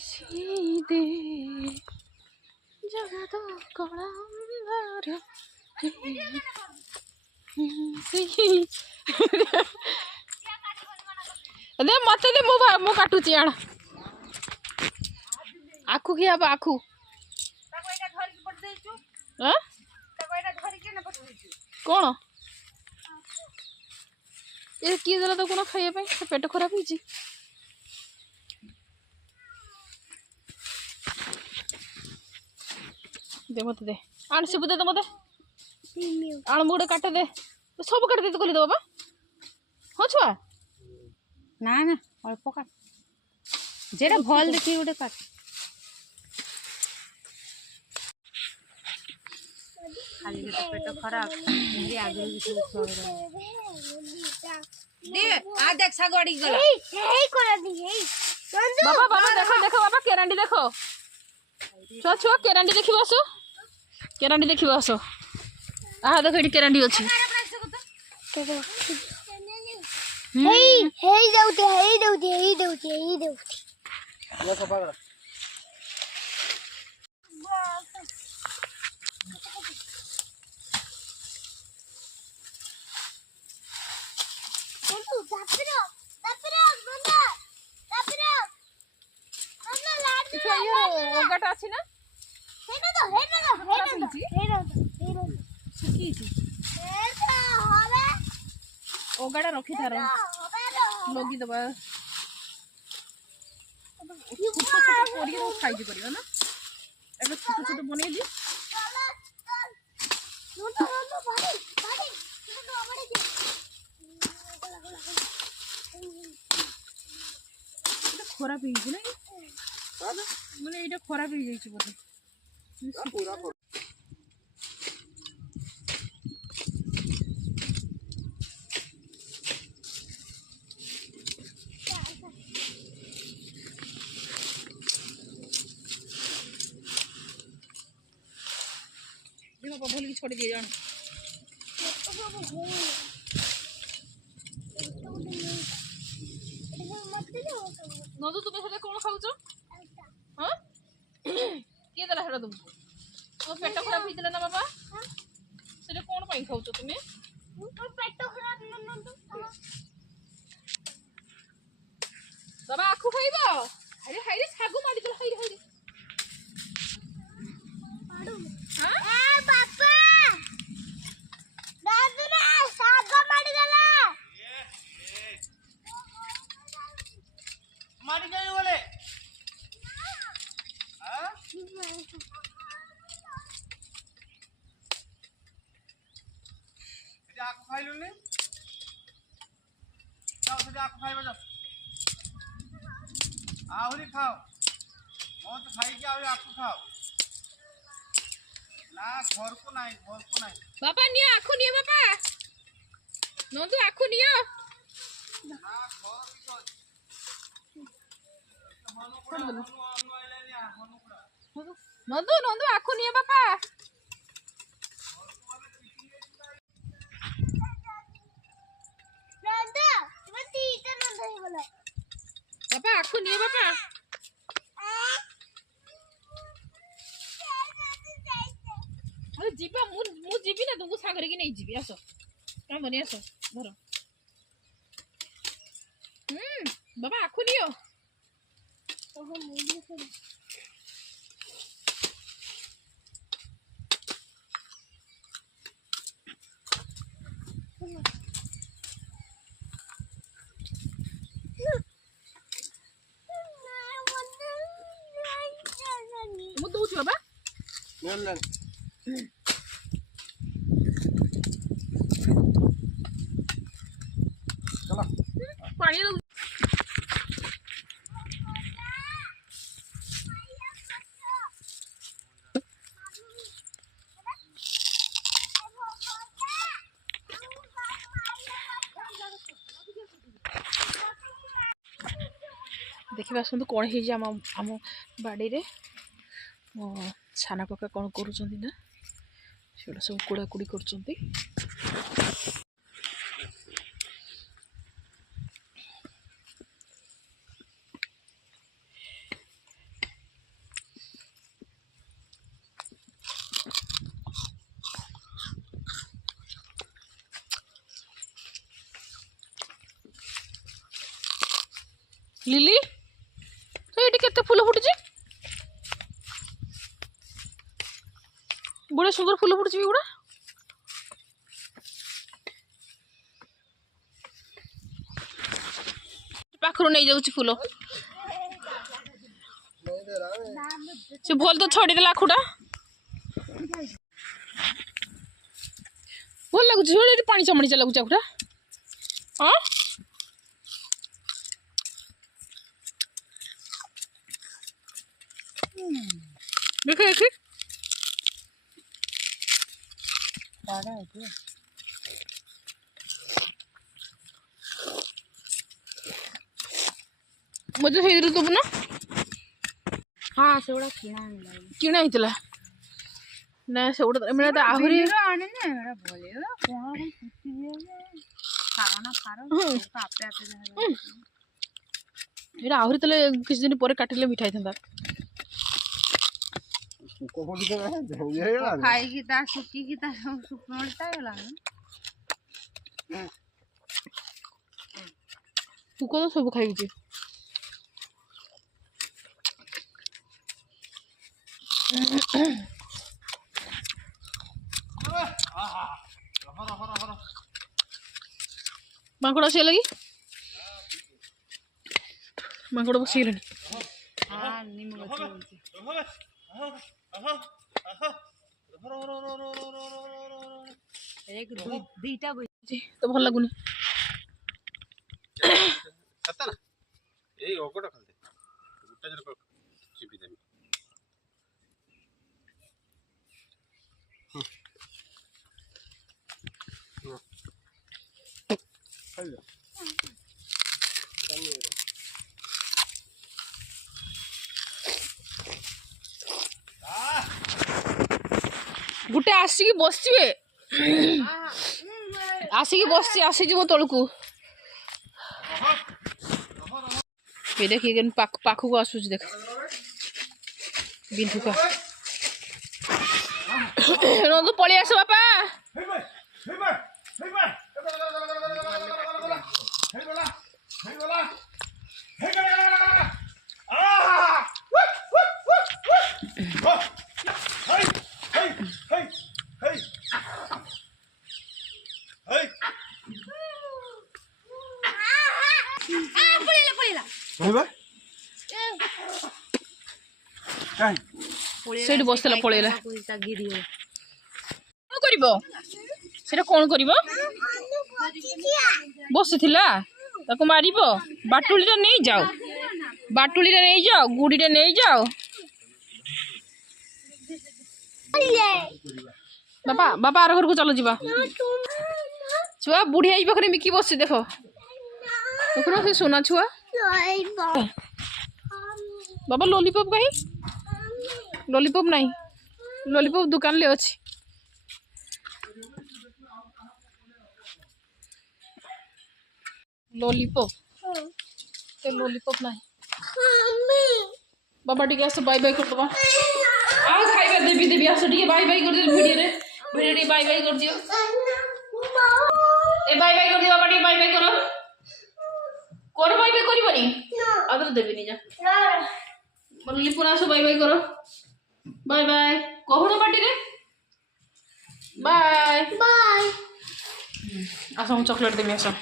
सीधे जगत कलांगार दे मत दे मु काटुची आण आखु की अब आखु कौन ये किए देला तो कौन खाइए पेट खराब होइची दे मत दे आण सिबु दे मत आण मुड़े काटे दे सब काट दे तो कहली दे बाबा हाँ छुआ ना ना अल्प काट जेड़ा भल देखी गोटे काट खाली पेट खराब आगे दे आ देख सागड़ी गला हे कोला दी हे बाबा बाबा देखो देखो बाबा केरांडी देखो छुआ छुआ केरांडी देखिबो आसो केरांडी देखिबो आसो आ देखो एडी केरांडी अछि हे दउती ये सफा कर ओगाटा अछि ना ओगाटा रखी थार लगी दबा छोट छोट करी तो खाई जे परियो ना एबे छोट छोट बनै दी खराब हो ना मैंने ये खराब हो जाइए बोले पूरा भूल की छोड़ दिए जान नदु तुम्हें से कौन खाऊ हाँ किए देला हेड़ा तुमको तो पेट खराब होइतला ना बाबा से कौन पाई खाऊ तुम्हें पेट खराब नंदु बाबा आखु खाइबो अरे हाइरे सागु माडी दल हाइरे हाइरे पाडू हां ए बापा दादू रे साग माडी दला मारी गई बोले हां ये आको खाइलु ने जाओ से आको खाइबो जाओ आहुरी खाओ मत खाई के आहुरी आको खाओ ना घर को नहीं बाबा निया आखु निया बाबा नंदु आखु निया ना घर की तो नंदु नंदु आखु निया बाबा नंदु तुम तीटा नंदु ही बोला बाबा आखु निया बाबा अरे जीबा मु जीबी ना तुमको सागर की नहीं जीबी आसो काम बनी आसो धरो बाबा आखु नियो ओहो मुझे से मु दउछु बाबा नन चलो पानी दउ देखिए आसतु कौन है आम बाड़ी रे मो साना कका कौन करुँच ना से सब कुड़ाकुड़ी कर लिली तो ये केते फूल फुटुची बड़े सुंदर फूल फुटुची गुड़ा पाखरु नहीं जाउची फूल से भल तो छड़ी देला आखुटा भल लगुच पानी चमड़ी लगुच आखुटा हाँ देखे देखे मुझे सही तो ना हाँ से किणा होता ना से मेरा आहरी आने ना मेरा बोले कौन खाना खारो आपे आपे एटा आहरी तले किछ दिन पर काटिले मिठाई था खाई ता सुखी की ता सुखमलता गला पुको तो सब खाई छी माकड़ से लगी माकड़ बसी हाँ निम गछ एक दुईटा तो भल लगुनि सत्ता ना ए ओगोटा खालते गुट्टा जर चिपी देबी गुटे आसिक बसवे आसिक बस आसीज मो तलू ये देखिए पाख को आसूस देख बिंदु का तो पलि आस बापा सेठी बसला पळेला कौन कर बसीला ताको मारिब बाटुली नहीं जाओ बाटुली नहीं जाओ गुड़ी नहीं जाओ बापा बापा आर घर को चलो जीवा छुआ बुढ़ी आई पाखे मिकी बस देख देखो से सोना छुआ बाबा लॉलीपॉप कहीं लॉलीपॉप नहीं लॉलीपॉप दुकान ले अच्छी लॉलीपॉप ते लॉलीपॉप नहीं बाबा टिके आस बाय बाय कर दबा आ खाइबा देबी देबी आस टिके बाय बाय कर दियो वीडियो रे बाय बाय कर दियो ए बाय बाय कर दियो बाबा टिके बाय बाय करो कोन बाय बाय करिवनी आदर देबी नि जा बोली पुना सो बाय बाय करो बाय बाय कहो ना बाटी रे बाय बाय आसो चॉकलेट देबी आसो